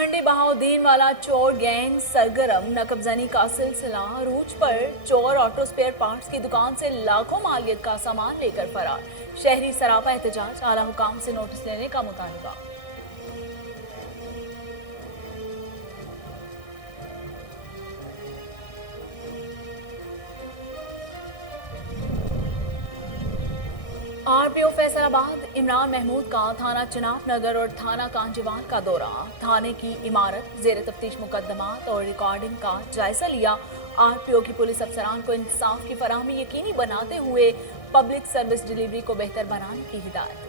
मंडी बहाउद्दीन वाला चोर गैंग सरगर्म, नकबजनी का सिलसिला अरूज पर। चोर ऑटो स्पेयर पार्ट्स की दुकान से लाखों मालियत का सामान लेकर फरार। शहरी सरापा एहतजाज, आला हुकाम से नोटिस लेने का मुतालबा। आरपीओ फैसलाबाद इमरान महमूद का थाना चिनाब नगर और थाना कांजीवाल का दौरा। थाने की इमारत, जेर तफ्तीश मुकदमात और रिकॉर्डिंग का जायजा लिया। आरपीओ की पुलिस अफसरान को इंसाफ की फराहमी यकीनी बनाते हुए पब्लिक सर्विस डिलीवरी को बेहतर बनाने की हिदायत।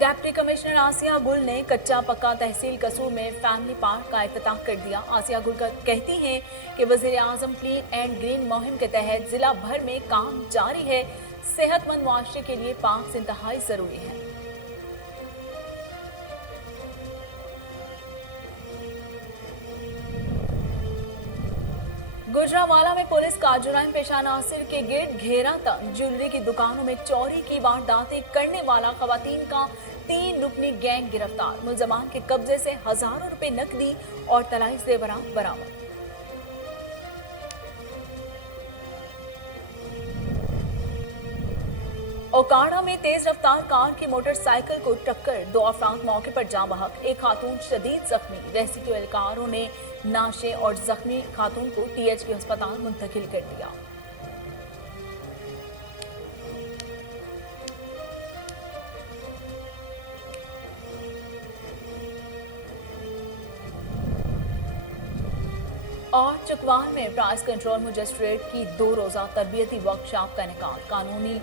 डिप्टी कमिश्नर आसिया गुल ने कच्चा पक्का तहसील कसूर में फैमिली पार्क का इफ्तिताह कर दिया। आसिया गुल कहती हैं कि वजीर आजम क्लीन एंड ग्रीन मुहिम के तहत जिला भर में काम जारी है। सेहतमंद मुआशरे के लिए पार्क इंतहाई जरूरी है। गुजरावाला में पुलिस का जुराइम पेशा नासिर के गिर्द घेरा तंग। ज्वेलरी की दुकानों में चोरी की वारदातें करने वाला खवातीन का 3 रुकनी गैंग गिरफ्तार। मुलजमान के कब्जे से हजारों रुपए नकदी और तलाई जेवरात बरामद। ओकाड़ा में तेज रफ्तार कार की मोटरसाइकिल को टक्कर, 2 अफराद मौके पर जाँ बहक। एक खातून शदीद जख्मी। रेस्क्यू एहलकारों ने नाशे और जख्मी खातून को टीएचपी अस्पताल मुंतकिल कर दिया। और चकवाल में प्राइस कंट्रोल मजिस्ट्रेट की 2 रोजा तरबियती वर्कशॉप का इनेकाद। कानूनी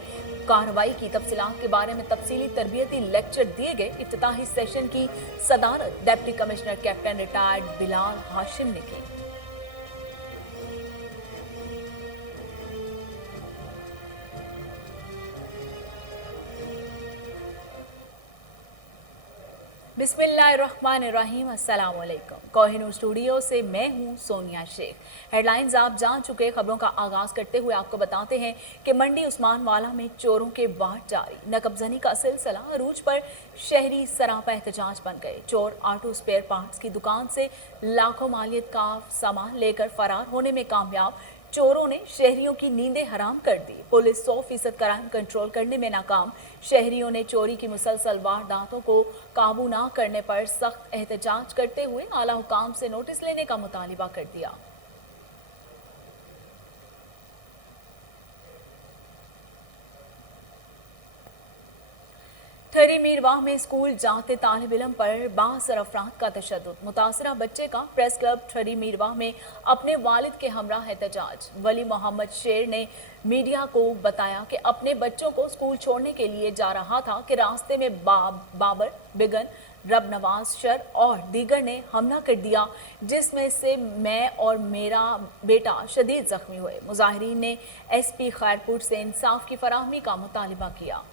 कार्रवाई की तफसीलात के बारे में तफसीली तरबियती लेक्चर दिए गए। इफ्तिताही सेशन की सदारत deputy commissioner captain retired Bilal Hashim ने की। बिस्मिल्लाहिर्रहमानिर्रहीम, अस्सलाम वालेकुम। कोहिनूर स्टूडियो से मैं हूं सोनिया शेख। हेडलाइंस आप जान चुके। खबरों का आगाज करते हुए आपको बताते हैं कि मंडी उस्मानवाला में चोरों के वार जारी। नकबजनी का सिलसिला अरूज पर। शहरी सरापा एहतजाज बन गए। चोर ऑटो स्पेयर पार्ट्स की दुकान से लाखों मालियत का सामान लेकर फरार होने में कामयाब। चोरों ने शहरियों की नींदें हराम कर दी। पुलिस 100% क्राइम कंट्रोल करने में नाकाम। शहरियों ने चोरी की मुसलसल वारदातों को काबू न करने पर सख्त एहतजाज करते हुए आला हुकाम से नोटिस लेने का मुतालिबा कर दिया। ठरी मीरवाह में स्कूल जाते तालिब इल्म पर 62 अफराद का तशद्दुद। मुतासरा बच्चे का प्रेस क्लब ठरी मीरवाह में अपने वालिद के हमरा एहतजाज। वली मोहम्मद शेर ने मीडिया को बताया कि अपने बच्चों को स्कूल छोड़ने के लिए जा रहा था कि रास्ते में बाबर बिगन, रब नवाज शर और दीगर ने हमला कर दिया, जिसमें से मैं और मेरा बेटा शदीद जख्मी हुए। मुजाहिरीन ने SP खैरपुर से इंसाफ की फराहमी का मुतालिबा किया।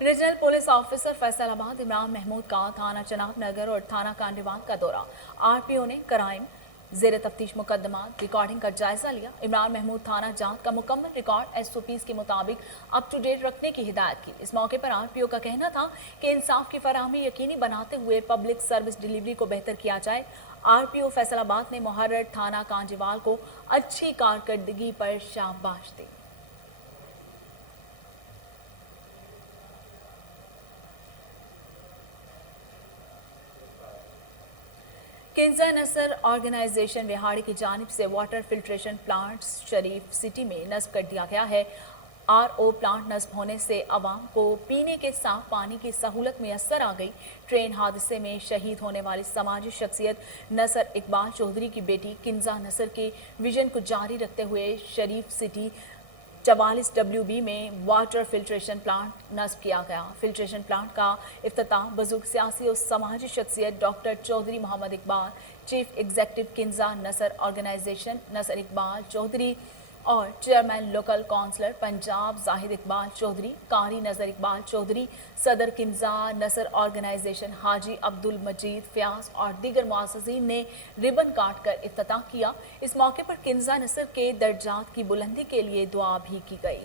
Regional police officer Faisalabad Imran Mahmood का थाना चिनाब नगर और थाना कांडीवाल का दौरा। आरपीओ ने क्राइम, जेर तफ्तीश मुकदमात, रिकॉर्डिंग का जायजा लिया। इमरान महमूद थाना जांच का मुकम्मल रिकॉर्ड SOPs के मुताबिक अप टू डेट रखने की हिदायत की। इस मौके पर आरपीओ का कहना था कि इंसाफ की फराहमी यकीनी बनाते हुए पब्लिक सर्विस डिलीवरी को बेहतर किया जाए। आरपीओ फैसलाबाद ने मुहर्रर थाना कांजीवाल को अच्छी कारकर्दगी पर शाबाश दी। किंजा नसर ऑर्गेनाइजेशन विहाड़ी की जानिब से वाटर फिल्ट्रेशन प्लांट शरीफ सिटी में नस्ब कर दिया गया है। RO प्लांट नस्ब होने से आवाम को पीने के साफ पानी की सहूलत मैसर आ गई। ट्रेन हादसे में शहीद होने वाली समाजी शख्सियत नसर इकबाल चौधरी की बेटी किंजा नसर के विजन को जारी रखते हुए शरीफ सिटी 44WB में वाटर फिल्ट्रेशन प्लांट नस्ब किया गया। फिल्ट्रेशन प्लांट का इफ्तिताह बुजुर्ग सियासी और समाजी शख्सियत doctor Chaudhry Mohammad Iqbal, chief executive Kinza Nasar organisation Nasar Iqbal Chaudhry और chairman local councillor Punjab Zahid Iqbal Chaudhry, Qari Nazar Iqbal Chaudhary, सदर किन्जा नसर ऑर्गेनाइजेशन हाजी अब्दुल मजीद फ्याज और दीगर मुअज़्ज़िज़ीन ने रिबन काट कर इफ्तिताह किया। इस मौके पर किन्जा नसर के दर्जात की बुलंदी के लिए दुआ भी की गई।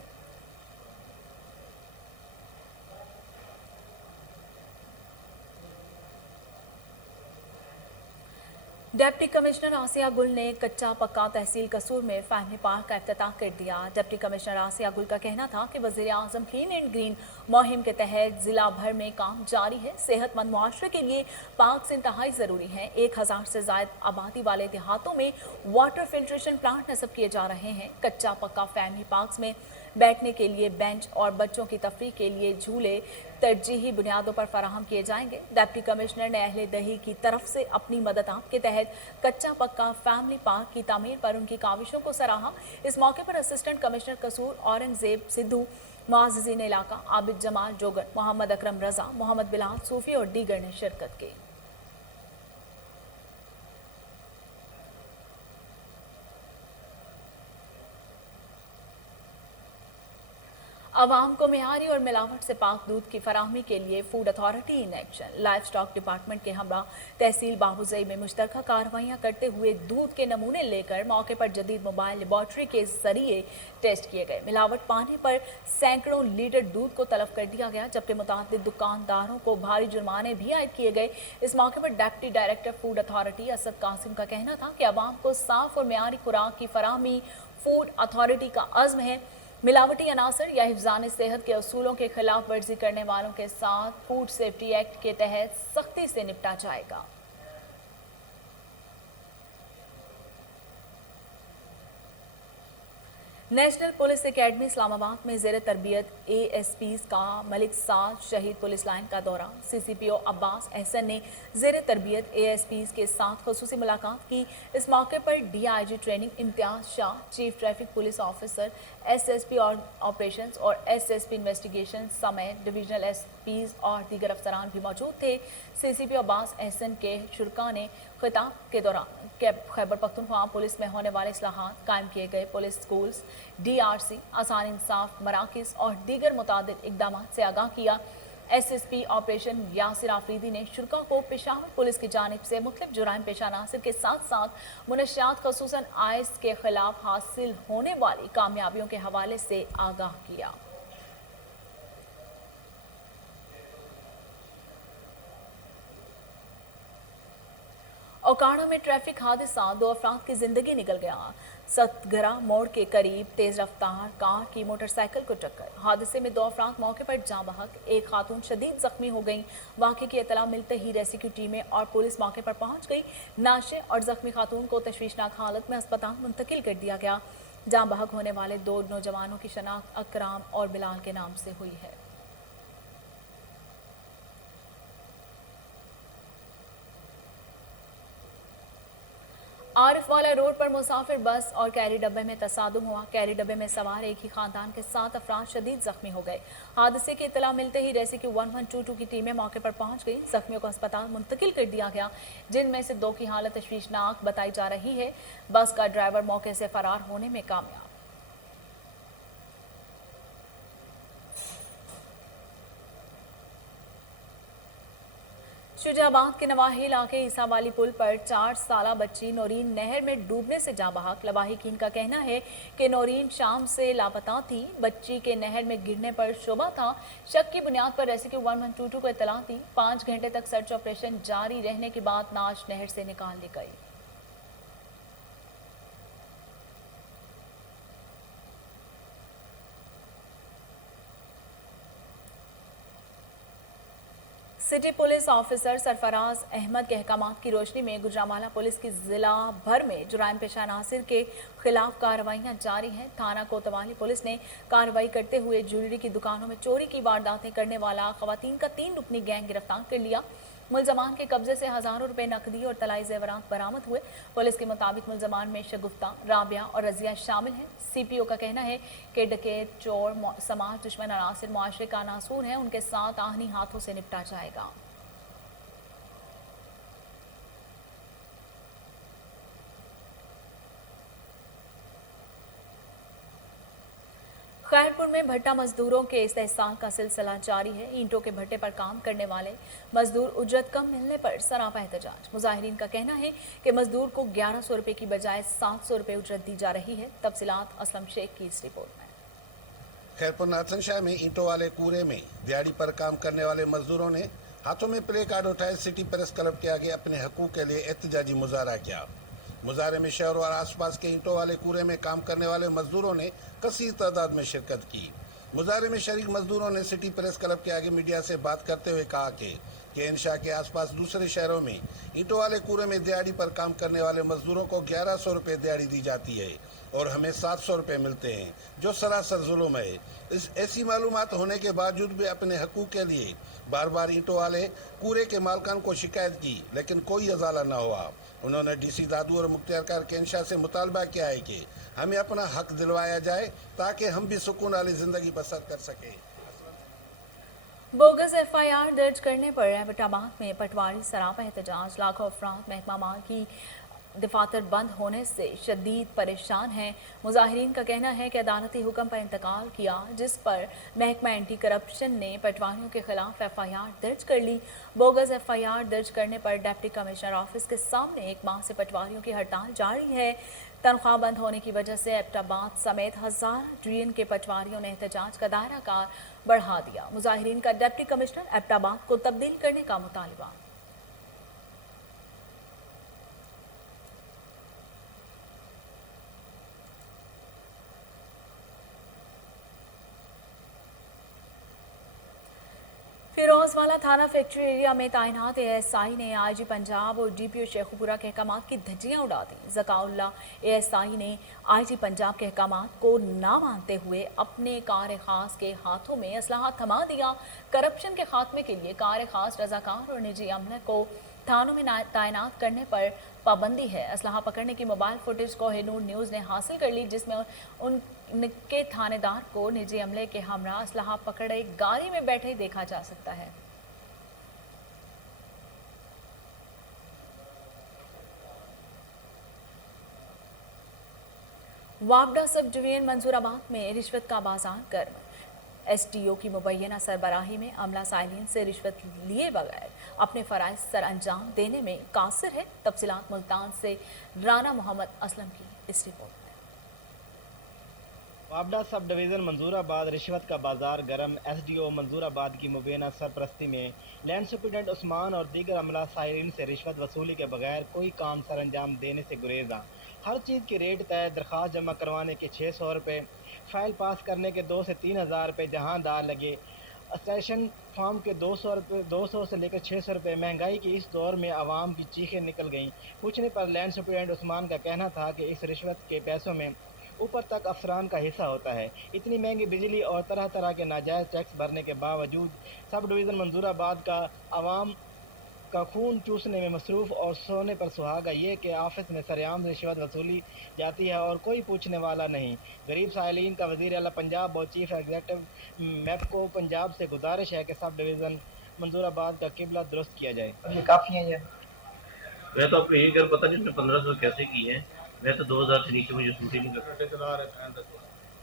डिप्टी कमिश्नर आसिया गुल ने कच्चा पक्का तहसील कसूर में फैमिली पार्क का इफ्तिताह कर दिया। डिप्टी कमिश्नर आसिया गुल का कहना था कि वज़ीर आज़म क्लीन एंड ग्रीन मुहिम के तहत जिला भर में काम जारी है। सेहतमंद मुआशरे के लिए पार्क इंतहाई ज़रूरी है। 1000 से ज़ायद आबादी वाले देहातों में वाटर फिल्ट्रेशन प्लांट नस्ब किए जा रहे हैं। कच्चा पक्का फैमिली पार्क में बैठने के लिए बेंच और बच्चों की तफरीह के लिए झूले तरजीही बुनियादों पर फराहम किए जाएंगे। डिप्टी कमिश्नर ने अहले दही की तरफ से अपनी मदद के तहत कच्चा पक्का फैमिली पार्क की तामीर पर उनकी काविशों को सराहा। इस मौके पर असिस्टेंट कमिश्नर कसूर औरंगजेब सिद्धू, मुअज़्ज़िज़ीन इलाका आबिद जमाल जोगर, मोहम्मद अकरम रजा, मोहम्मद बिलाल सूफी और दीगर ने शिरकत की। अवाम को मियारी और मिलावट से पाक दूध की फराहमी के लिए food authority in action. Live stock department के हमरा तहसील बाबूजई में मुश्तरका कार्रवाइयाँ करते हुए दूध के नमूने लेकर मौके पर जदीद मोबाइल लेबॉर्ट्री के जरिए टेस्ट किए गए। मिलावट पाने पर सैकड़ों लीटर दूध को तलब कर दिया गया, जबकि मुतादिद दुकानदारों को भारी जुर्माने भी आयद किए गए। इस मौके पर deputy director food authority Asad Qasim का कहना था कि अवाम को साफ और मियारी खुराक की फराहमी फूड अथॉरिटी का अज़्म है। मिलावटी अनासर या हिफ्ज़ान सेहत के असूलों के खिलाफ वर्जी करने वालों के साथ फूड सेफ्टी एक्ट के तहत सख्ती से निपटा जाएगा। नेशनल पुलिस एकेडमी इस्लामाबाद में ज़ेर तरबियत ASPs का मलिक साद शहीद पुलिस लाइन का दौरा। CCPO अब्बास एहसन ने ज़ेर तरबियत ASPs के साथ खुसूसी मुलाकात की। इस मौके पर DIG training Imtiaz Shah, chief traffic police officer SSP और ऑपरेशंस और SSP इन्वेस्टिगेशन समेत डिविजनल SPs और दीगर अफसरान भी मौजूद थे। CCPO अब्बास एहसन के शुरका ने खिताब के दौरान खैबर पख्तूनख्वा पुलिस में होने वाले इस्लाहात, कायम किए गए पुलिस स्कूल्स, DRC, आसान इंसाफ मराकिज़ और दीगर मुतादिद इकदाम से आगाह किया। SSP ऑपरेशन यासिर आफरीदी ने शुरका को पेशावर पुलिस की जानिब से मुख्तलिफ जुराइम पेशा नासिर के साथ साथ मुनशियात खसूसन आइस के खिलाफ हासिल होने वाली कामयाबियों के हवाले से आगाह किया। ओकाड़ा में ट्रैफिक हादसा, 2 अफराद की जिंदगी निकल गया। सतगरा मोड़ के करीब तेज रफ्तार कार की मोटरसाइकिल को टक्कर। हादसे में 2 अफराद मौके पर जाँ बहक, एक खातून शदीद जख्मी हो गई। वाक़े की इत्तला मिलते ही रेस्क्यू टीमें और पुलिस मौके पर पहुंच गई। नाशे और जख्मी खातून को तशवीशनाक हालत में अस्पताल मुंतकिल कर दिया गया। जाँ बहक होने वाले 2 नौजवानों की शनाख्त अकराम और बिलाल के नाम से हुई है। आरिफ वाला रोड पर मुसाफिर बस और कैरी डब्बे में तसादुम हुआ। कैरी डब्बे में सवार एक ही खानदान के 7 अफराद शदीद जख्मी हो गए। हादसे की इत्तला मिलते ही रेस्क्यू 1122 की टीमें मौके पर पहुंच गई। जख्मियों को अस्पताल मुंतकिल कर दिया गया, जिनमें से 2 की हालत तशवीशनाक बताई जा रही है। बस का ड्राइवर मौके से फरार होने में कामयाब। शुजाबाद के नवाही इलाके ईसा वाली पुल पर 4 साला बच्ची नौरीन नहर में डूबने से जाँ बहक। लवाहिकीन का कहना है कि नौरीन शाम से लापता थी। बच्ची के नहर में गिरने पर शुबा था। शक की बुनियाद पर रेस्क्यू 1122 को इत्तला दी। 5 घंटे तक सर्च ऑपरेशन जारी रहने के बाद नाश नहर से निकाल ली गई। City police officer Sarfraz Ahmed के अहकामात की रोशनी में गुजरांवाला पुलिस की जिला भर में जुराइम पेशा नासिर के खिलाफ कार्रवाइयां जारी हैं। थाना कोतवाली पुलिस ने कार्रवाई करते हुए ज्वेलरी की दुकानों में चोरी की वारदातें करने वाला खवातीन का 3 रुकनी गैंग गिरफ्तार कर लिया। मुलजमान के कब्जे से हजारों रुपए नकदी और तलाई जेवरात बरामद हुए। पुलिस के मुताबिक मुलजमान में शगुफ्ता, राबिया और रजिया शामिल हैं। CPO का कहना है कि डकैत, चोर, समाज दुश्मन अनासिर मुआशरे का नासूर है, उनके साथ आहनी हाथों से निपटा जाएगा। खैरपुर में भट्टा मजदूरों के इस्तेहसाल का सिलसिला जारी है। ईंटों के भट्टे पर काम करने वाले मजदूर उजरत कम मिलने पर सरापा एहतजाज। मुजाहिरीन का कहना है कि मजदूर को 1100 रुपए की बजाय 700 रुपए उजरत दी जा रही है। तफसीलात असलम शेख की इस रिपोर्ट में। खैरपुर नाथन शाह में ईंटों वाले कूड़े में दिहाड़ी पर काम करने वाले मजदूरों ने हाथों में प्ले कार्ड उठाए सिटी प्रेस क्लब के आगे अपने हकूक के लिए एहतजाजी मुजाहरा किया। मुजाहरे में शहर और आसपास के ईंटों वाले कूड़े में काम करने वाले मजदूरों ने कसीर तादाद में शिरकत की। मुजाहरे में शरीक मजदूरों ने सिटी प्रेस क्लब के आगे मीडिया से बात करते हुए कहा कि इंशा के आसपास दूसरे शहरों में ईंटों वाले कूड़े में दिहाड़ी पर काम करने वाले मजदूरों को 1100 रुपए दिहाड़ी दी जाती है और हमें 700 रुपए मिलते हैं, जो सरासर जुल्म है। ऐसी मालूमात होने के बावजूद भी अपने हकूक के लिए बार बार ईंटों वाले कूड़े के मालकान को शिकायत की, लेकिन कोई अजाला न हुआ। उन्होंने डीसी दादू और मुख्तियार केंशा से मुतालबा किया है कि हमें अपना हक दिलवाया जाए ताकि हम भी सुकून वाली जिंदगी बसर कर सकें। बोगस एफआईआर दर्ज करने पर एबटाबाद में पटवारी सरापा एहतजाज। लाखों अफराद महकमा माल की दफातर बंद होने से शदीद परेशान हैं। मुजाहिरीन का कहना है कि अदालती हुक्म पर इंतकाल किया, जिस पर महकमा एंटी करप्शन ने पटवारियों के खिलाफ एफआईआर दर्ज कर ली। बोगस एफआईआर दर्ज करने पर डिप्टी कमिश्नर ऑफिस के सामने एक माह से पटवारियों की हड़ताल जारी है। तनख्वाह बंद होने की वजह से एबटाबाद समेत हजार डिवीजन के पटवारियों ने एहतजाज का दायरा कार बढ़ा दिया। मुजाहिरीन का डिप्टी कमिश्नर एबटाबाद को तब्दील करने का मुतालबा। फिरोजवाला थाना फैक्ट्री एरिया में तैनात एएसआई ने आईजी पंजाब और डीपीओ शेखुपुरा के अहकाम की धज्जियां उड़ा दी। ज़काउल्ला एएसआई ने आईजी पंजाब के अहकाम को ना मानते हुए अपने कार खास के हाथों में असलहा थमा दिया। करप्शन के खात्मे के लिए कार खास रजाकार और निजी अमले को थानों में तैनात करने पर पाबंदी है। असलहा पकड़ने की मोबाइल फुटेज को कोहिनूर न्यूज़ ने हासिल कर ली, जिसमें उनके थानेदार को निजी अमले के हमरा असलहा पकड़े गाड़ी में बैठे देखा जा सकता है। वापडा सब डिवीजन मंसूराबाद में रिश्वत का बाजार गर्म। एसडीओ की मुबैना सरबराही में अमला साइलिन से रिश्वत लिए बगैर अपने फ़राइज़ सर अंजाम देने में कासिर है। तफसीलात मुल्तान से राना मोहम्मद असलम की इस रिपोर्ट में। वापडा सब डिवीज़न मंसूराबाद रिश्वत का बाजार गर्म। एसडीओ मंसूराबाद की मुबैना सरपरस्ती में लैंड सुपरिटेंडेंट उस्मान और दीगर अमला साइलिन से रिश्वत वसूली के बगैर कोई काम सर अंजाम देने से गुरेजा। हर चीज़ की रेट तय, दरख्वास्त जमा करवाने के 600 रुपये, फाइल पास करने के 2 से 3 हज़ार रुपये जहांदार लगे। स्टेशन फार्म के 200 से लेकर 600 रुपये। महंगाई के इस दौर में आवाम की चीखें निकल गईं। पूछने पर लैंड सुपरिटेंडेंट उस्मान का कहना था कि इस रिश्वत के पैसों में ऊपर तक अफसरान का हिस्सा होता है। इतनी महंगी बिजली और तरह तरह के नाजायज़ टैक्स भरने के बावजूद सब डिवीज़न मंसूराबाद का आवाम का खून चूसने में मसरूफ़ और सोने पर सुहागा ये कि ऑफिस में सरेआम रिश्वत वसूली जाती है और कोई पूछने वाला नहीं। गरीब साइलिन का वज़ीर आला पंजाब और चीफ एग्जीक्यूटिव मैपको पंजाब से गुजारिश है कि सब डिवीज़न मंसूराबाद का किबला दुरुस्त किया जाए। ये काफ़ी है ये। मैं तो आपको यही कर पता जिसने 1500 कैसे की है। मैं तो 2000 से नीचे मुझे सूटी नहीं करता। ठेकेदार है।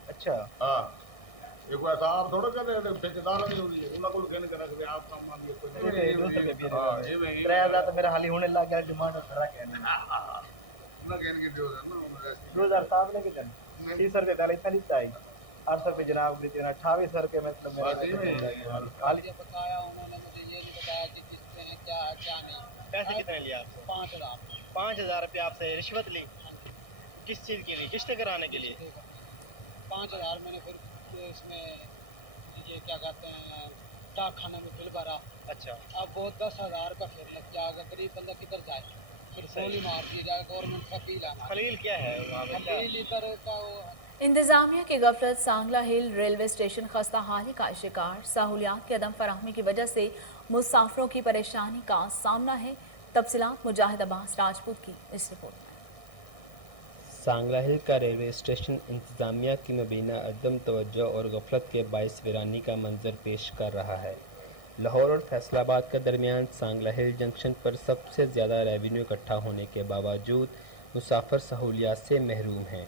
अच्छा हाँ, एक बार आप थोड़ा कर रहे हैं, ठेकेदार नहीं हो रही है उनका कोई कहने करा कि आप काम मान लिए कोई नहीं। हाँ, ये मैं 3000 तो मेरा हाल ही होने लग गया डिमांड खड़ा कहने ना कहने के जो है ना 2007 में कितने 30 रुपये पहले इतना लिखता है 800 रुपये जनाब देते हैं 2800 रुपये मतलब मुझे बताया उन्होंने, मुझे ये नहीं बताया कि किससे हैं क्या नहीं। पैसे कितने लिए आपसे? 5000 रुपये आपसे रिश्वत ली। किस चीज़ के लिए? किश्त कराने के लिए? 5000 मैंने फिर इसमें ये क्या कहते हैं डाक खाने में बिल भरा। अच्छा, अब वो 10,000 का फिर लग जाएगा। गरीब बंदा किधर जाए? फिर गोली मार दी जाए। गवर्नमेंट खलील है। खलील क्या है वहाँ पे? खलील इधर का वो इंतजामिया की गफलत। सांगला हिल रेलवे स्टेशन खस्ता हाली का शिकार। सहूलियात की अदम फराहमी की वजह से मुसाफिरों की परेशानी का सामना है। तफसीलात मुजाहिद अब्बास राजपूत की इस रिपोर्ट में। सांगला हिल का रेलवे स्टेशन इंतजामिया की मुबीना अदम तवज्जो और गफलत के बाइस वीरानी का मंजर पेश कर रहा है। लाहौर और फैसलाबाद के दरमियान सांगला हिल जंक्शन पर सबसे ज़्यादा रेवेन्यू इकट्ठा होने के बावजूद मुसाफिर सहूलियात से महरूम हैं।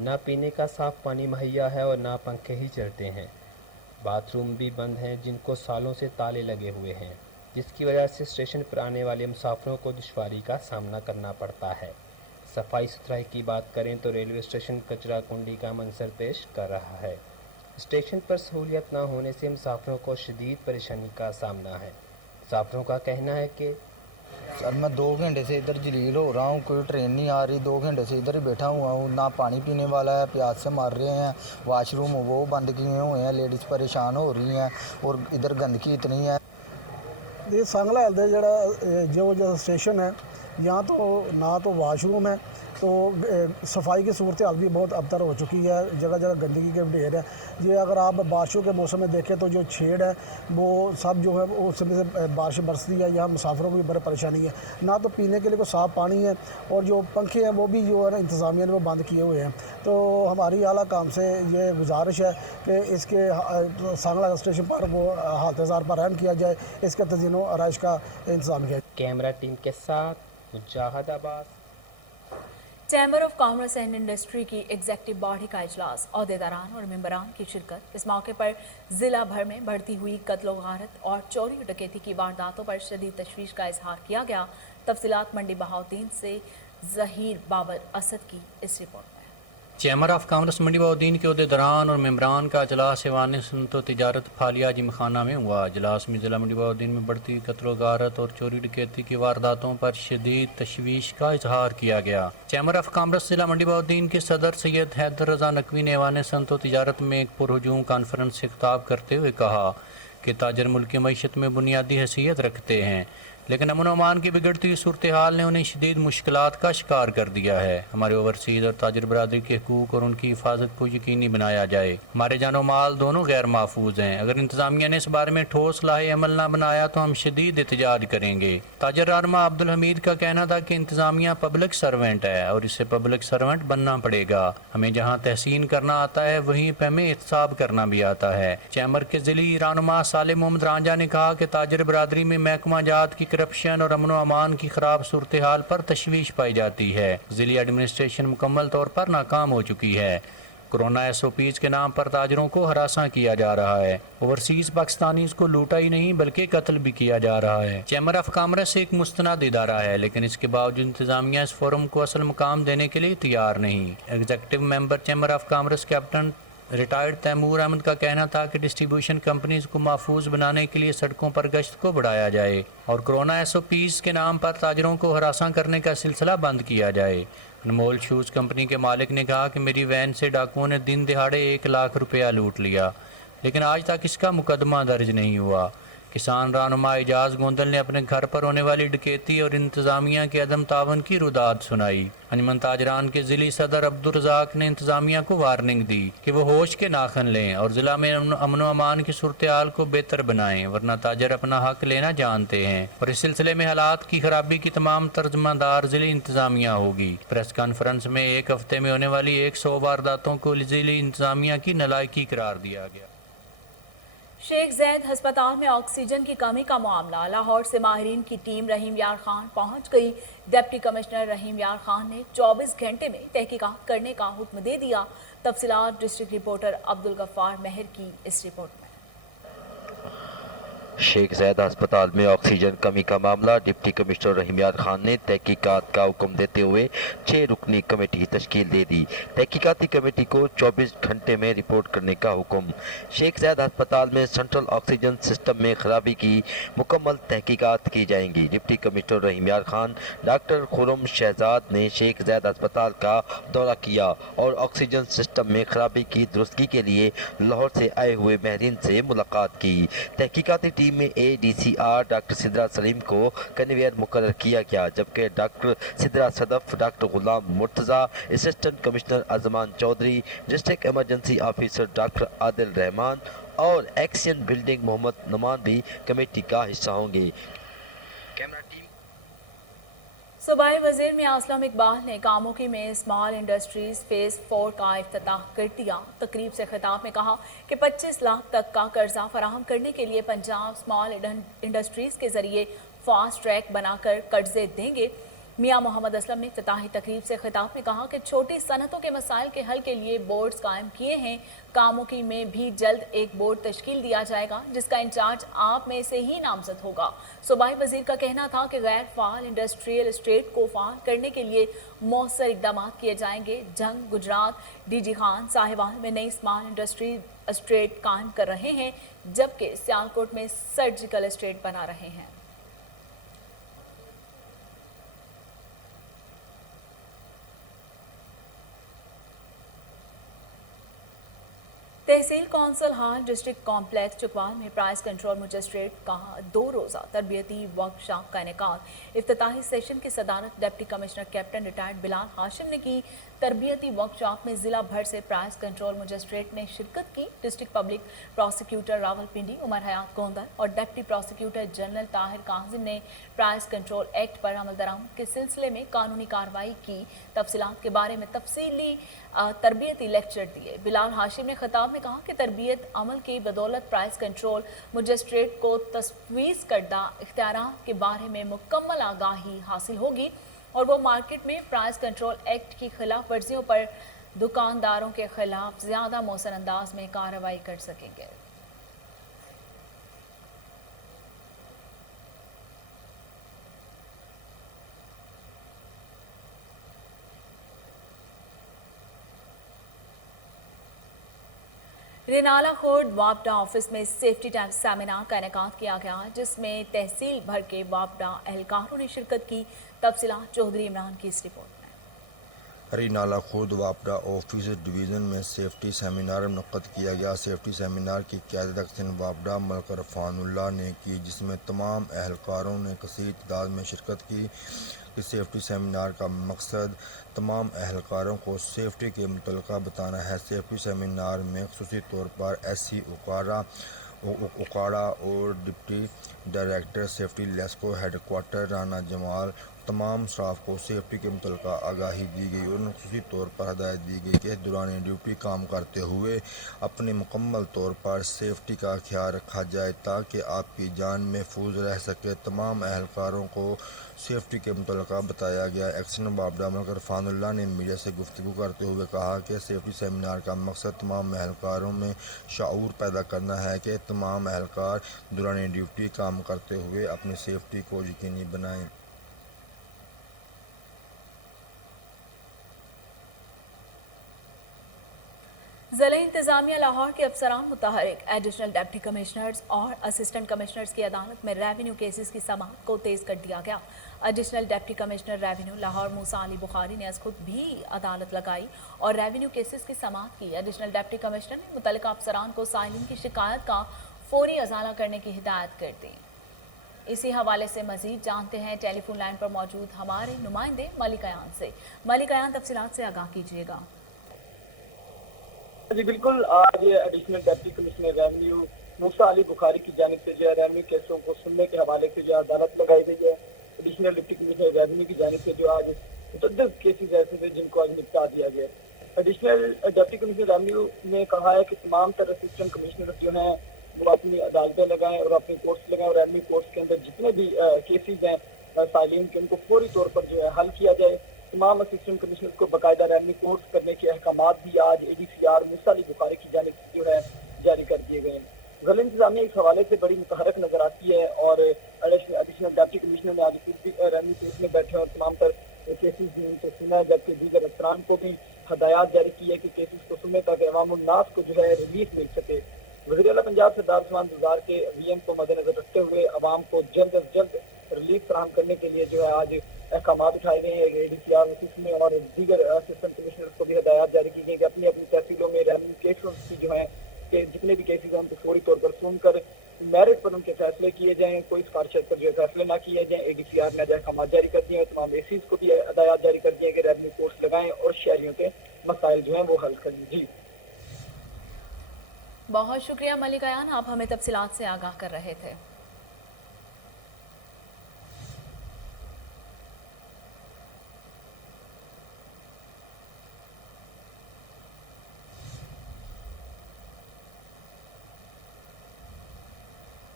ना पीने का साफ़ पानी मुहैया है और ना पंखे ही चलते हैं। बाथरूम भी बंद हैं जिनको सालों से ताले लगे हुए हैं, जिसकी वजह से स्टेशन पर आने वाले मुसाफिरों को दुश्वारी का सामना करना पड़ता है। सफाई सुथराई की बात करें तो रेलवे स्टेशन कचरा कुंडी का मंजर पेश कर रहा है। स्टेशन पर सहूलियत न होने से मुसाफिरों को शदीद परेशानी का सामना है। मुसाफिरों का कहना है कि सर मैं 2 घंटे से इधर जलील हो रहा हूँ, कोई ट्रेन नहीं आ रही, 2 घंटे से इधर ही बैठा हुआ हूँ, ना पानी पीने वाला है, प्यास से मर रहे हैं, वॉशरूम वो बंद किए हुए हैं, लेडीज़ परेशान हो रही हैं और इधर गंदगी इतनी है। ये सांगला हल्दे जो स्टेशन है यहाँ तो ना तो वाशरूम है, तो सफाई की सूरत हाल भी बहुत अबतर हो चुकी है, जगह जगह गंदगी के ढेर है। ये अगर आप बारिशों के मौसम में देखें तो जो छेड़ है वो सब जो है वो उसमें से बारिश बरसती है, यहाँ मुसाफिरों को भी बड़ी परेशानी है। ना तो पीने के लिए कोई साफ़ पानी है और जो पंखे हैं वो भी जो है ना इंतज़ामिया ने वो बंद किए हुए हैं। तो हमारी आला काम से ये गुजारिश है कि इसके सांगला स्टेशन पर वो हालतजार पर रहम किया जाए, इसके तज़ीनो आराइश का इंतज़ाम किया जाए। कैमरा टीम के साथ Mujahid Abbas. Chamber of commerce and industry की एग्जेक्टिव बॉडी का इजलास, अहदेदारान और मेंबरान की शिरकत। इस मौके पर जिला भर में बढ़ती हुई कत्ल गारत और चोरी डकैती की वारदातों पर शदीद तशवीश का इजहार किया गया। तफसीलात मंडी बहाउद्दीन से ज़हीर बाबर असद की इस रिपोर्ट में। चैम्बर ऑफ कॉमर्स मंडी बहाउद्दीन के अहदेदारान और मेंबरान का अजलास ऐवान सनअत व तिजारत फालिया जिमखाना में हुआ। अजलास में जिला मंडी बहाउद्दीन में बढ़ती कत्ल गारत और चोरी डकैती की वारदातों पर शदीद तशवीश का इजहार किया गया। चैम्बर ऑफ कॉमर्स जिला मंडी बहाउद्दीन के सदर सैयद हैदर रजा नकवी ने ऐवान सनअत व तिजारत में एक पुरहजूम कॉन्फ्रेंस से खिताब करते हुए कहा कि ताजर मुल्क की मईशत में बुनियादी हैसियत रखते हैं, लेकिन अमन अमान की बिगड़ती हुई सूरत हाल ने उन्हें शदीद मुश्किलात का शिकार कर दिया है। हमारे ओवरसीज़ और ताजर बरादरी के हकूक़ और उनकी हिफाजत को यकीनी बनाया जाए। हमारे जानो माल दोनों गैर महफूज हैं। अगर इंतज़ामिया ने इस बारे में ठोस लाहे अमल ना बनाया तो हम शदीद एहतजाज करेंगे। ताजर रारमा अब्दुल हमीद का कहना था कि इंतज़ामिया पब्लिक सर्वेंट है और इसे पब्लिक सर्वेंट बनना पड़ेगा। हमें जहाँ तहसीन करना आता है वहीं पर हमें एहतसाब करना भी आता है। चैम्बर के ज़िली रहनुमा साले मोहम्मद रांझा ने कहा कि ताजर बरादरी में महकमा जात की करप्शन और अमन अमान की खराब सूरत हाल पर तशवीश पाई जाती है। ज़िली एडमिनिस्ट्रेशन मुकम्मल तौर पर नाकाम हो चुकी है। कोरोना SOPs के नाम पर ताजरों को हरासा किया जा रहा है। ओवरसीज़ पाकिस्तानीज़ को लूटा ही नहीं बल्कि कत्ल भी किया जा रहा है। चैम्बर ऑफ कॉमर्स एक मुस्तनद इदारा है, लेकिन इसके बावजूद इंतज़ामिया इस फोरम को असल मुकाम देने के लिए तैयार नहीं। Executive member chamber of commerce captain retired Taimur Ahmed का कहना था कि डिस्ट्रीब्यूशन कंपनीज को महफूज बनाने के लिए सड़कों पर गश्त को बढ़ाया जाए और कोरोना SOPs के नाम पर ताजरों को हरासा करने का सिलसिला बंद किया जाए। अनमोल शूज़ कंपनी के मालिक ने कहा कि मेरी वैन से डाकुओं ने दिन दिहाड़े 1 लाख रुपया लूट लिया, लेकिन आज तक इसका मुकदमा दर्ज नहीं हुआ। किसान रहनुमा एजाज गोंदल ने अपने घर पर होने वाली डकैती और इंतज़ामिया के अदम तावन की रुदाद सुनाई। अंजमन ताजरान के ज़िली सदर अब्दुल रज़ाक ने इंतज़ामिया को वार्निंग दी कि वो होश के नाखन लें और ज़िला में अमन अमान की सूरत हाल को बेहतर बनाएं, वरना ताजर अपना हक लेना जानते हैं और इस सिलसिले में हालात की खराबी की तमाम तर्जमादार ज़िली इंतज़ामिया होगी। प्रेस कॉन्फ्रेंस में एक हफ्ते में होने वाली 100 वारदातों को ज़िली इंतज़ामिया की नालायकी करार दिया गया। शेख ज़ैद अस्पताल में ऑक्सीजन की कमी का मामला। लाहौर से माहिरीन की टीम रहीम यार खान पहुंच गई। डिप्टी कमिश्नर रहीम यार खान ने 24 घंटे में तहकीकात करने का हुक्म दे दिया। तफसीलात डिस्ट्रिक्ट रिपोर्टर अब्दुल गफ्फार मेहर की इस रिपोर्ट में। शेख ज़ैद अस्पताल में ऑक्सीजन कमी का मामला। डिप्टी कमिश्नर रहीम यार खान ने तहकीकात का हुक्म देते हुए 6 रुकनी कमेटी तश्कील दे दी। तहकीकाती कमेटी को 24 घंटे में रिपोर्ट करने का हुक्म। शेख ज़ैद अस्पताल में सेंट्रल ऑक्सीजन सिस्टम में खराबी की मुकम्मल तहकीकात की जाएंगी। डिप्टी कमिश्नर रहीम यार खान डॉक्टर खुरम शहजाद ने शेख ज़ैद अस्पताल का दौरा किया और ऑक्सीजन सिस्टम में खराबी की दुरुस्ती के लिए लाहौर से आए हुए माहिरीन से मुलाकात की। तहकीकाती टीम में ADCR डॉक्टर सिद्रा सलीम को कन्वेयर मुकर्रर किया गया, जबकि doctor Sidra Sadaf, doctor Ghulam Murtaza, assistant commissioner Ajman Chaudhry, district emergency officer doctor Adil Rehman और एक्शन बिल्डिंग मोहम्मद नुमान भी कमेटी का हिस्सा होंगे। Camera team. सूबाई वज़ीर मियां असलम इकबाल ने कामोकी में स्मॉल इंडस्ट्रीज़ फेज़ 4 का इफ्तिताह कर दिया। तकरीब से खिताब में कहा कि 25 लाख तक का कर्जा फराहम करने के लिए पंजाब स्मॉल इंडस्ट्रीज़ के ज़रिए फास्ट ट्रैक बनाकर कर्जे देंगे। मियां मोहम्मद असलम ने इफ्तिताही तकरीब से खिताब में कहा कि छोटी सनतों के मसाइल के हल के लिए बोर्ड्स कायम किए हैं। कामोकी में भी जल्द एक बोर्ड तश्कील दिया जाएगा जिसका इंचार्ज आप में से ही नामजद होगा। सूबाई वजीर का कहना था कि गैर फाल इंडस्ट्रियल एस्टेट को फाल करने के लिए मौसर इकदाम किए जाएंगे। जंग गुजरात डीजी खान साहिवाल में नई स्मॉल इंडस्ट्री एस्टेट कायम कर रहे हैं जबकि सियालकोट में सर्जिकल एस्टेट बना रहे हैं। तहसील कौंसल हॉल डिस्ट्रिक्ट कॉम्प्लेक्स चुकवाल में प्राइस कंट्रोल मजिस्ट्रेट का 2 रोज़ा तरबियती वर्कशॉप का इनेकाद। इफ्तिताही सेशन की सदारत deputy commissioner captain retired Bilal Hashim ने की। तरबियती वर्कशॉप में जिला भर से प्राइस कंट्रोल मजिस्ट्रेट ने शिरकत की। District public prosecutor Rawalpindi Umar Hayat Gondal और deputy prosecutor general Tahir Kazim ने प्राइस कंट्रोल एक्ट पर अमल दरामद के सिलसिले में कानूनी कार्रवाई की तफसीलात के बारे में तफसीली तरबियती लेक्चर दिए। बिलाल हाशिम ने खिताब में कहा कि तरबियत अमल की बदौलत प्राइस कंट्रोल मजिस्ट्रेट को तजवीज़ करदा इख्तियारात के बारे में मुकम्मल आगाही हासिल होगी और वो मार्केट में प्राइस कंट्रोल एक्ट की खिलाफ वर्जियों पर दुकानदारों के खिलाफ ज़्यादा मौसर अंदाज में कार्रवाई कर सकेंगे। रेनाला खोर्ड वापडा ऑफिस में सेफ्टी टाइम सेमिनार का इनेकाद किया गया जिसमें तहसील भर के वापडा एहलकारों ने शिरकत की। तफसीलात चौधरी इमरान की इस रिपोर्ट में। रेनाला खुर्द वापडा ऑफिस डिवीज़न में सेफ्टी सेमिनार मुनक़्क़द किया गया। सेफ्टी सेमिनार की क़यादत अक्सन वापडा मलक रफ़ानुल्लाह ने की जिसमें तमाम एहलकारों ने कसीर तादाद में शिरकत की। इस सेफ्टी सेमिनार का मकसद तमाम एहलकारों को सेफ्टी के मुतल्लिक़ बताना है। सेफ्टी सेमिनार में ख़ुसूसी तौर पर SC उकाड़ा और deputy director safety LESCO headquarter Rana Jamal तमाम स्टाफ को सेफ्टी के मुतल्लिक़ आगाही दी गई और ख़ुसूसी तौर पर हदायत दी गई कि दौरान ड्यूटी काम करते हुए अपने मुकम्मल तौर पर सेफ्टी का ख्याल रखा जाए ताकि आपकी जान महफूज रह सके। तमाम एहलकारों को सेफ्टी के मुतल्लिक़ बताया गया। एक्शन वापडा मलक रफ़ानुल्लाह ने मीडिया से गुफ्तगू करते हुए कहा कि सेफ्टी सेमिनार का मकसद तमाम एहलकारों में शऊर पैदा करना है कि तमाम एहलकार दौरान ड्यूटी काम करते हुए अपनी सेफ्टी को यकीनी बनाएं। ज़िला इंतज़ामिया लाहौर के अफसरान मुतहरिक एडिशनल डिप्टी कमिश्नर्स और असिस्टेंट कमिश्नर्स की अदालत में रेवेन्यू केसेस की समाअत को तेज़ कर दिया गया। Additional deputy commissioner revenue Lahore Musa Ali Bukhari ने खुद भी अदालत लगाई और रेवेन्यू केसेस की समाअत की। एडिशनल डिप्टी कमिश्नर ने मुतल्लिका अफसरान को साइलिन की शिकायत का फौरी अजाला करने की हिदायत कर दी। इसी हवाले से मजीद जानते हैं टेलीफोन लाइन पर मौजूद हमारे नुमाइंदे मलिक अयान से। मलिक अयान, तफसीलात से आगाह कीजिएगा। जी बिल्कुल, आज एडिशनल डिप्टी कमिश्नर रेवेन्यू मूसा अली बुखारी की जानिब से जो है रेवेन्यू केसों को सुनने के हवाले से जो अदालत लगाई गई है। एडिशनल डिप्टी कमिश्नर रेवेन्यू की जानिब से जो आज मुतअद्दिद केसेस ऐसे थे जिनको आज निपटा दिया गया। एडिशनल डिप्टी कमिश्नर रेवेन्यू ने कहा है कि तमाम तरह असिस्टेंट कमिश्नर जो हैं वो अपनी अदालतें लगाएं और अपनी कोर्ट्स लगाएं और रेवेन्यू कोर्ट्स के अंदर जितने भी केसेस हैं साइलिन के उनको फौरी तौर पर जो है हल किया जाए। तमाम असिस्टेंट कमिश्नर को बाकायदा रेवेन्यू कोर्स करने के अहकामात भी आज ADCR मूसा अली बुखारी की जानिब से जो है जारी कर दिए गए हैं। ज़िला इंतज़ामिया इस हवाले से बड़ी मुतहरक नजर आती है और एडिशनल डिप्टी कमिश्नर ने आज खुद भी रेवेन्यू केस में बैठे और तमाम तर केसेस भी उनको सुना है, जबकि दीगर अफसरान को भी हदायत जारी की है कि केसेस को सुनने ताकि अवामुन्नास को जो है रिलीफ मिल सके। वज़ीर आला पंजाब सरदार उस्मान बुज़दार के VM को मद्देनजर रखते हुए अवाम को जल्द अज जल्द रिलीफ फराहम करने के लिए जो है आज अहकामात उठाए गए हैं। ADCR ऑफिस में और दीगर असिस्टेंट कमिश्नर को भी हदायत जारी की गई कि अपनी अपनी तहसीलों में रेवेन्यू केसों की जो है कि जितने भी केसेस हैं उनको फौरी तौर पर सुनकर मेरिट पर उनके फैसले किए जाएँ, कोई स्कॉलरशिप पर जो फैसले ना किए जाएँ। ADCR ने अहकामात जारी कर दिए हैं। तमाम ACs को भी हदायत जारी कर दिए कि रेवेन्यू कोर्स लगाएं और शहरियों के मसाइल जो हैं वो हल करें। जी बहुत शुक्रिया मलिक अयान, आप हमें तफसीलात से आगाह कर रहे थे।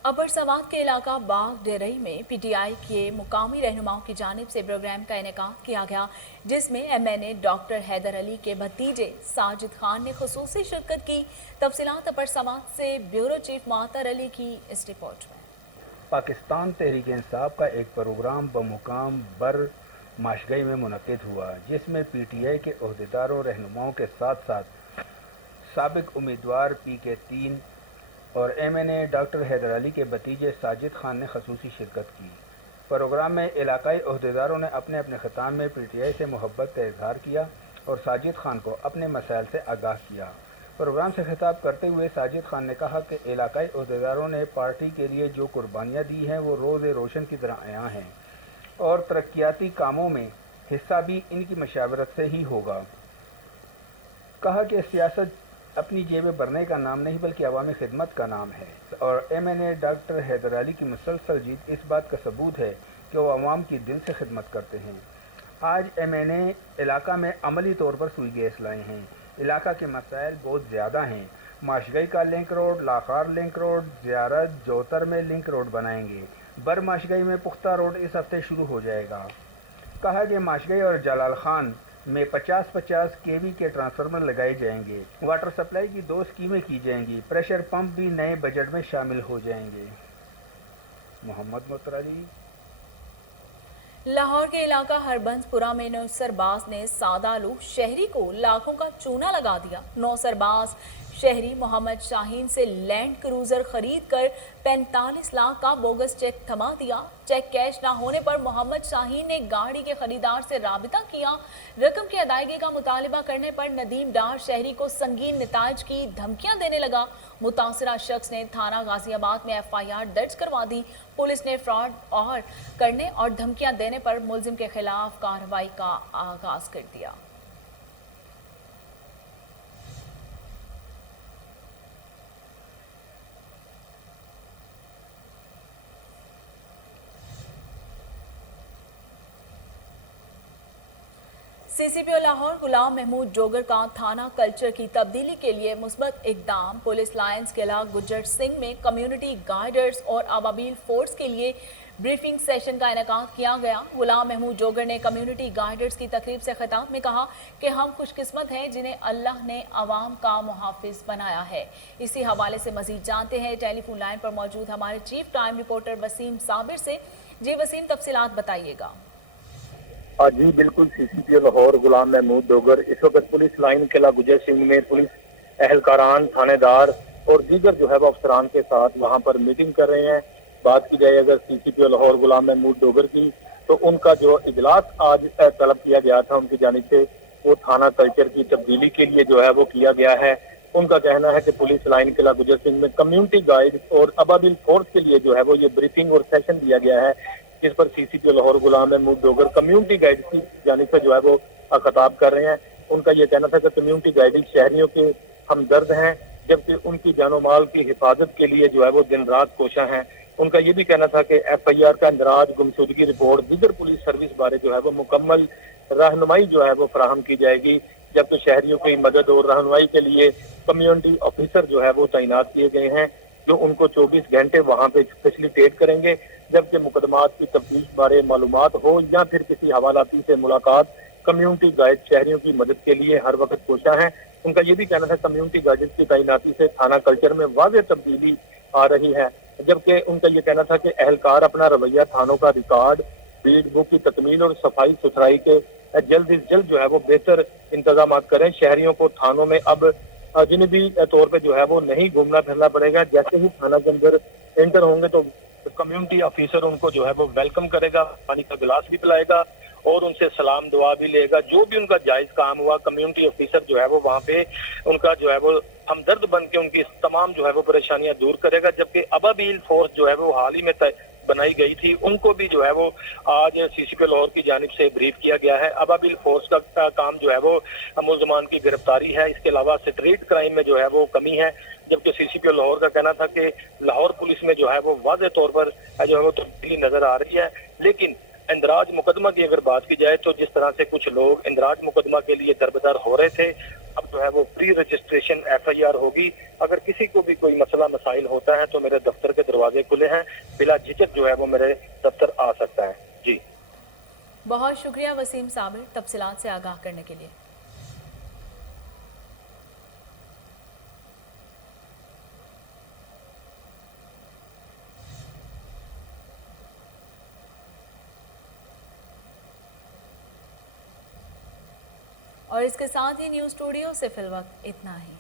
अपर सवात के इलाका बाग डेरई में पीटीआई के मुकामी रहनुमाओं की जानिब से प्रोग्राम का इनेकाद किया गया, जिसमें एमएनए डॉक्टर हैदर अली के भतीजे साजिद खान ने खुसूसी शिरकत की। तफसीलात अपर सवात से ब्यूरो चीफ मातर अली की इस रिपोर्ट में। पाकिस्तान तहरीक इंसाफ का एक प्रोग्राम बमुकाम बर माशगई में मुनक्किद हुआ, जिसमें पीटीआई के ओहदेदारों रहनुमाओं के साथ साथ साबिक उम्मीदवार PK3 और एमएनए डॉक्टर हैदर अली के भतीजे साजिद खान ने खसूसी शिरकत की। प्रोग्राम में इलाकाई ओहदेदारों ने अपने अपने खिताब में पीटीआई से मोहब्बत का इजहार किया और साजिद खान को अपने मसाइल से आगाह किया। प्रोग्राम से खिताब करते हुए साजिद खान ने कहा कि इलाकाई ओहदेदारों ने पार्टी के लिए जो कुर्बानियाँ दी हैं वो रोज़ रोशन की तरह आया हैं और तरक्याती कामों में हिस्सा भी इनकी मशावरत से ही होगा। कहा कि सियासत अपनी जेबें भरने का नाम नहीं बल्कि अवामी खिदमत का नाम है और एमएनए डॉक्टर हैदर अली की मुसलसल जीत इस बात का सबूत है कि वो अवाम की दिल से खिदमत करते हैं। आज एमएनए इलाका में अमली तौर पर सुई गैस लाए हैं। इलाका के मसाइल बहुत ज़्यादा हैं। माशगई का लिंक रोड, लाखार लिंक रोड, ज़ियारत जोतर में लिंक रोड बनाएंगे। बर माशगई में पुख्ता रोड इस हफ्ते शुरू हो जाएगा। कहा कि माशगई और जलाल खान में 50-50 केवी के ट्रांसफार्मर लगाए जाएंगे। वाटर सप्लाई की 2 स्कीमें की जाएंगी। प्रेशर पंप भी नए बजट में शामिल हो जाएंगे। मोहम्मद मुतराजी। लाहौर के इलाका हरबंसपुरा में नौसरबाज ने सादालू शहरी को लाखों का चूना लगा दिया। नौसरबाज शहरी मोहम्मद शाहीन से लैंड क्रूजर खरीद कर 45 लाख का बोगस चेक थमा दिया। चेक कैश ना होने पर मोहम्मद शाहीन ने गाड़ी के खरीदार से राबिता किया। रकम की अदायगी का मुतालिबा करने पर नदीम डार शहरी को संगीन नताज की धमकियां देने लगा। मुतासरा शख्स ने थाना गाजियाबाद में FIR दर्ज करवा दी। पुलिस ने फ्रॉड और करने और धमकियां देने पर मुलजिम के खिलाफ कार्रवाई का आगाज कर दिया। CCPO लाहौर गुलाम महमूद डोगर का थाना कल्चर की तब्दीली के लिए मुस्बत इकदाम। पुलिस लायंस किला गुज्जर सिंह में कम्युनिटी गाइडर्स और अबाबील फोर्स के लिए ब्रीफिंग सेशन का इनेकाद किया गया। गुलाम महमूद डोगर ने कम्युनिटी गाइडर्स की तकरीब से खिताब में कहा कि हम खुशकिस्मत हैं जिन्हें अल्लाह ने अवाम का मुहाफिज बनाया है। इसी हवाले से मजीद जानते हैं टेलीफोन लाइन पर मौजूद हमारे chief time reporter Waseem Sabir से। जी वसीम, तफसीलात बताइएगा। जी बिल्कुल, CCPO लाहौर गुलाम महमूद डोगर इस वक्त पुलिस लाइन किला गुजर सिंह में पुलिस एहलकारान, थानेदार और दीगर जो है वो अफसरान के साथ वहां पर मीटिंग कर रहे हैं। बात की जाए अगर CCPO लाहौर गुलाम महमूद डोगर की, तो उनका जो इजलास आज तलब किया गया था उनकी जानिब से, वो थाना कल्चर की तब्दीली के लिए जो है वो किया गया है। उनका कहना है कि पुलिस लाइन किला गुजर सिंह में कम्युनिटी गाइड और अबाबिल फोर्स के लिए जो है वो ये ब्रीफिंग और सेशन दिया गया है, जिस पर CCPO लाहौर गुलाम महमूद डोगर कम्युनिटी गाइड की जानिब से जो है वो खिताब कर रहे हैं। उनका ये कहना था कि कम्युनिटी गाइडिंग शहरियों के हमदर्द हैं, जबकि उनकी जानो माल की हिफाजत के लिए जो है वो दिन रात कोशा हैं। उनका ये भी कहना था कि FIR का इंदराज, गुमशुदगी रिपोर्ट, दीगर पुलिस सर्विस बारे जो है वो मुकम्मल रहनुमाई जो है वो फराहम की जाएगी, जबकि शहरियों की मदद और रहनुमाई के लिए कम्युनिटी ऑफिसर जो है वो तैनात किए गए हैं, जो उनको 24 घंटे वहाँ पे फैसिलिटेट करेंगे। जबकि मुकदमात की तफ्तीश बारे मालूमात हो या फिर किसी हवालाती से मुलाकात, कम्युनिटी गाइड शहरियों की मदद के लिए हर वक्त कोशा है। उनका ये भी कहना था कम्युनिटी गाइड की तैनाती से थाना कल्चर में वाज़ेह तब्दीली आ रही है। जबकि उनका ये कहना था कि अहलकार अपना रवैया थानों का रिकॉर्ड, बीड बुक की तकमील और सफाई सुथराई के जल्द से जल्द जो है वो बेहतर इंतजाम करें। शहरियों को थानों में अब अजनबी तौर पर जो है वो नहीं घूमना फिरना पड़ेगा। जैसे ही थाना के अंदर एंटर होंगे तो कम्युनिटी ऑफिसर उनको जो है वो वेलकम करेगा, पानी का गिलास भी पिलाएगा और उनसे सलाम दुआ भी लेगा। जो भी उनका जायज काम हुआ, कम्युनिटी ऑफिसर जो है वो वहाँ पे उनका जो है वो हमदर्द बन के उनकी तमाम जो है वो परेशानियां दूर करेगा। जबकि अबाबील फोर्स जो है वो हाल ही में बनाई गई थी, उनको भी जो है वो आज CCPO लाहौर की जानिब से ब्रीफ किया गया है। अबाबील फोर्स का काम जो है वो मुलजमान की गिरफ्तारी है। इसके अलावा स्ट्रीट क्राइम में जो है वो कमी है। जबकि CCPO लाहौर का कहना था कि लाहौर पुलिस में जो है वो वाज़ेह तौर पर जो है वो तब्दीली नजर आ रही है। लेकिन इंदराज मुकदमा की अगर बात की जाए तो जिस तरह से कुछ लोग इंदराज मुकदमा के लिए दरबदर हो रहे थे, अब जो है वो प्री रजिस्ट्रेशन FIR होगी। अगर किसी को भी कोई मसला मसाइल होता है तो मेरे दफ्तर के दरवाजे खुले हैं, बिला झिझक जो है वो मेरे दफ्तर आ सकता है। जी बहुत शुक्रिया वसीम साबिर तफसीलात से आगाह करने के लिए। और इसके साथ ही न्यूज़ स्टूडियो से फिलवक्त इतना ही।